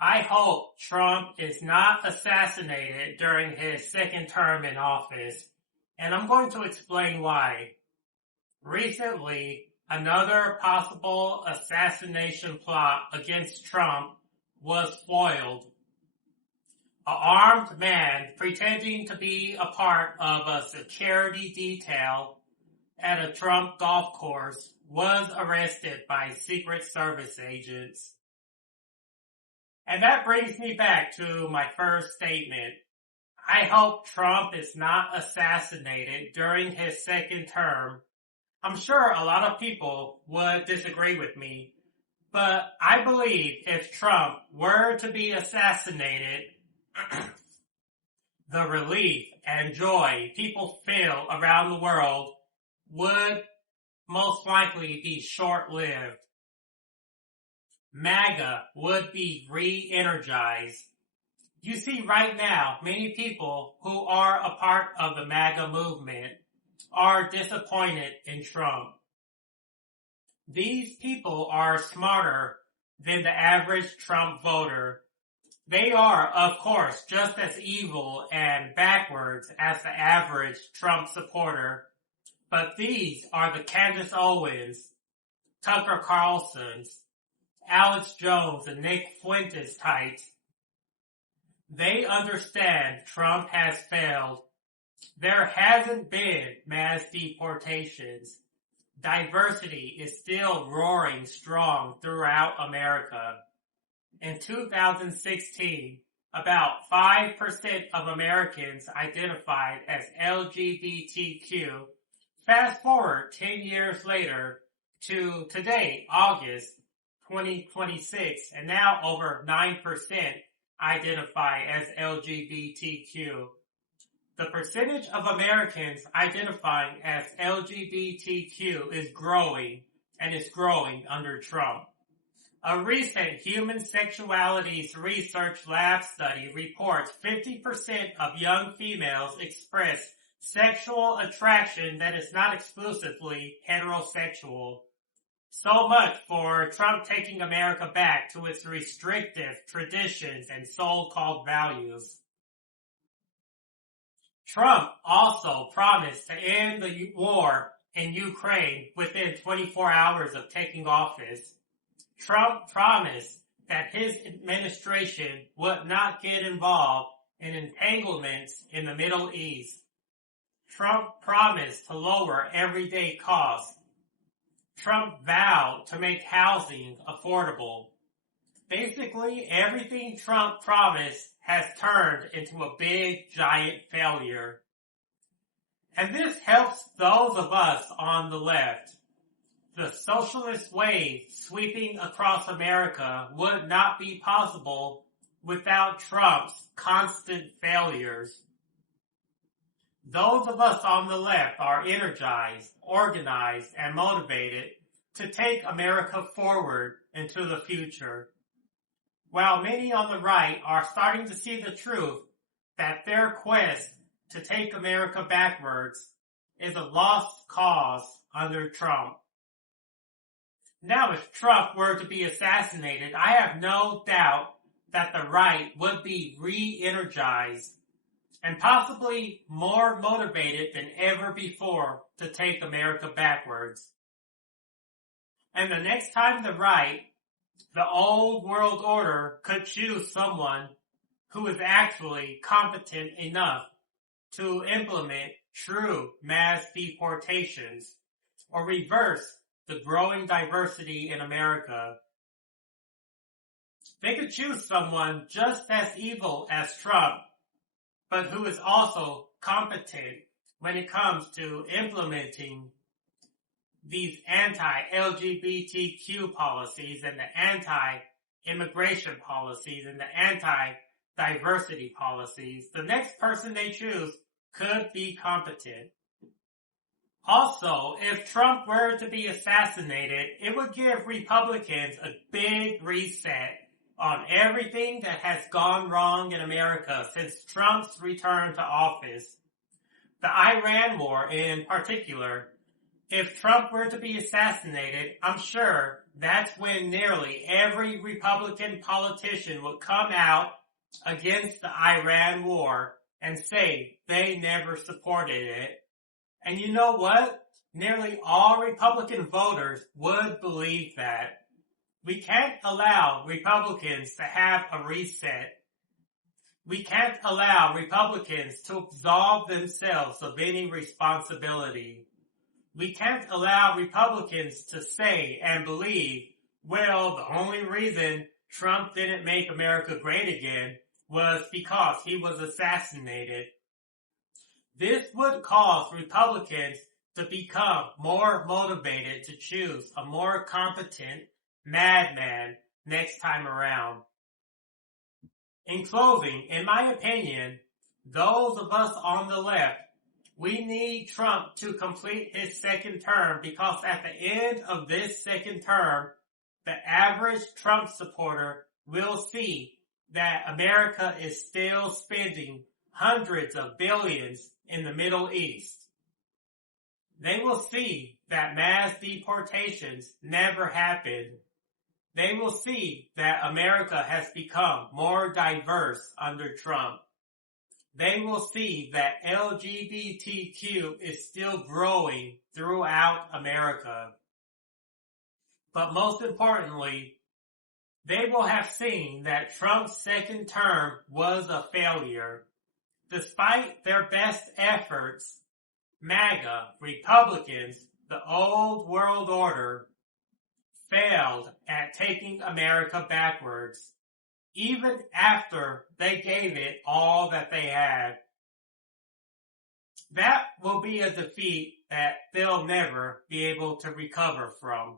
I hope Trump is not assassinated during his second term in office, and I'm going to explain why. Recently, another possible assassination plot against Trump was foiled. An armed man pretending to be a part of a security detail at a Trump golf course was arrested by Secret Service agents. And that brings me back to my first statement. I hope Trump is not assassinated during his second term. I'm sure a lot of people would disagree with me, but I believe if Trump were to be assassinated, the relief and joy people feel around the world would most likely be short-lived. MAGA would be re-energized. You see right now, many people who are a part of the MAGA movement are disappointed in Trump. These people are smarter than the average Trump voter. They are, of course, just as evil and backwards as the average Trump supporter, but these are the Candace Owens, Tucker Carlsons, Alex Jones, and Nick Fuentes types. They understand Trump has failed. There hasn't been mass deportations. Diversity is still roaring strong throughout America. In 2016, about 5% of Americans identified as LGBTQ. Fast forward 10 years later to today, August 2026, and now over 9% identify as LGBTQ. The percentage of Americans identifying as LGBTQ is growing, and is growing under Trump. A recent Human Sexualities Research Lab study reports 50% of young females express sexual attraction that is not exclusively heterosexual. So much for Trump taking America back to its restrictive traditions and so-called values. Trump also promised to end the war in Ukraine within 24 hours of taking office. Trump promised that his administration would not get involved in entanglements in the Middle East. Trump promised to lower everyday costs. Trump vowed to make housing affordable. Basically, everything Trump promised has turned into a big, giant failure. And this helps those of us on the left. The socialist wave sweeping across America would not be possible without Trump's constant failures. Those of us on the left are energized, organized, and motivated to take America forward into the future, while many on the right are starting to see the truth that their quest to take America backwards is a lost cause under Trump. Now, if Trump were to be assassinated, I have no doubt that the right would be re-energized and possibly more motivated than ever before to take America backwards. And the next time the right, the old world order, could choose someone who is actually competent enough to implement true mass deportations or reverse the growing diversity in America, they could choose someone just as evil as Trump, but who is also competent when it comes to implementing these anti-LGBTQ policies and the anti-immigration policies and the anti-diversity policies. The next person they choose could be competent. Also, if Trump were to be assassinated, it would give Republicans a big reset on everything that has gone wrong in America since Trump's return to office. The Iran war in particular. If Trump were to be assassinated, I'm sure that's when nearly every Republican politician would come out against the Iran war and say they never supported it. And you know what? Nearly all Republican voters would believe that. We can't allow Republicans to have a reset. We can't allow Republicans to absolve themselves of any responsibility. We can't allow Republicans to say and believe, well, the only reason Trump didn't make America great again was because he was assassinated. This would cause Republicans to become more motivated to choose a more competent madman next time around. In closing, in my opinion, those of us on the left, we need Trump to complete his second term because at the end of this second term, the average Trump supporter will see that America is still spending hundreds of billions in the Middle East. They will see that mass deportations never happened. They will see that America has become more diverse under Trump. They will see that LGBTQ is still growing throughout America. But most importantly, they will have seen that Trump's second term was a failure. Despite their best efforts, MAGA, Republicans, the old world order, failed at taking America backwards, even after they gave it all that they had. That will be a defeat that they'll never be able to recover from.